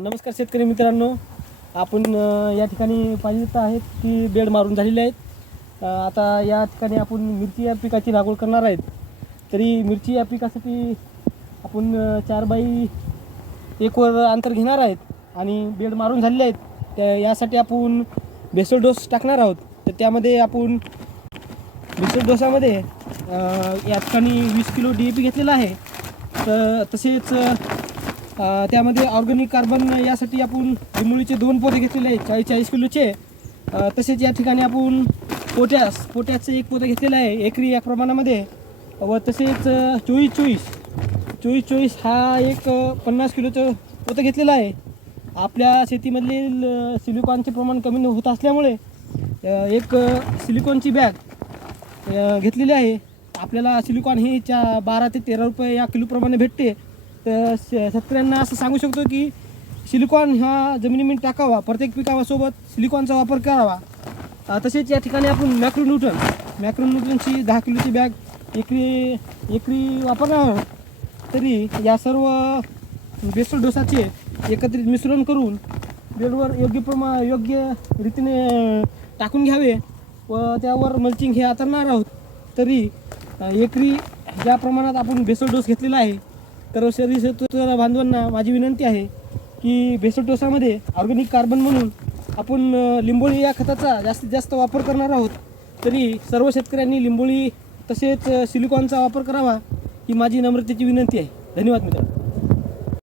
नमस्कार शेतकरी मित्रांनो. आपण या ठिकाणी पाहिजे आहेत की बेड मारून झालेले आहेत. आता या ठिकाणी आपण मिरची या पिकाची लागवड करणार आहेत. तरी मिरची या पिकासाठी आपण चार बाई एकवर अंतर घेणार आहेत आणि बेड मारून झालेले आहेत. त्या यासाठी आपण बेसल डोस टाकणार आहोत. तर त्यामध्ये आपण बेसल डोसामध्ये या ठिकाणी वीस किलो डी ए पी घेतलेला आहे. तर तसेच त्यामध्ये ऑर्गॅनिक कार्बन यासाठी आपण लिंबोळीचे दोन पोते घेतलेले आहेत चाळीस चाळीस किलोचे. तसेच या ठिकाणी आपण पोटॅस पोटॅसचं एक पोतं घेतलेलं आहे एकरी या प्रमाणामध्ये. व तसेच चोवीस चोवीस चोवीस चोवीस हा एक पन्नास किलोचं पोतं घेतलेलं आहे. आपल्या शेतीमधील सिलिकॉनचे प्रमाण कमी होत असल्यामुळे एक सिलिकॉनची बॅग घेतलेली आहे. आपल्याला सिलिकॉन ही चा बारा ते तेरा रुपये या किलोप्रमाणे भेटते. तर शेतकऱ्यांना असं सांगू शकतो की सिलिकॉन हा जमिनीमध्ये टाकावा. प्रत्येक पिकासोबत सिलिकॉनचा वापर करावा. तसेच या ठिकाणी आपण मॅक्रोन्यूटन मॅक्रोन्यूटनची दहा किलोची बॅग एकरी एकरी वापरणार तरी या सर्व बेसल डोसाचे एकत्रित मिश्रण करून बेडवर योग्य प्रमा योग्य रीतीने टाकून घ्यावे व त्यावर मल्चिंग हे आतरणार आहोत. तरी एकरी ज्या प्रमाणात आपण बेसल डोस घेतलेला आहे तर शरीर बांधवांना माझी विनंती आहे की बेसल डोसामध्ये ऑर्गॅनिक कार्बन म्हणून आपण लिंबोळी या खताचा जास्तीत जास्त वापर करणार आहोत. तरी सर्व शेतकऱ्यांनी लिंबोळी तसेच सिलिकॉनचा वापर करावा ही माझी नम्रतेची विनंती आहे. धन्यवाद मित्रांनो.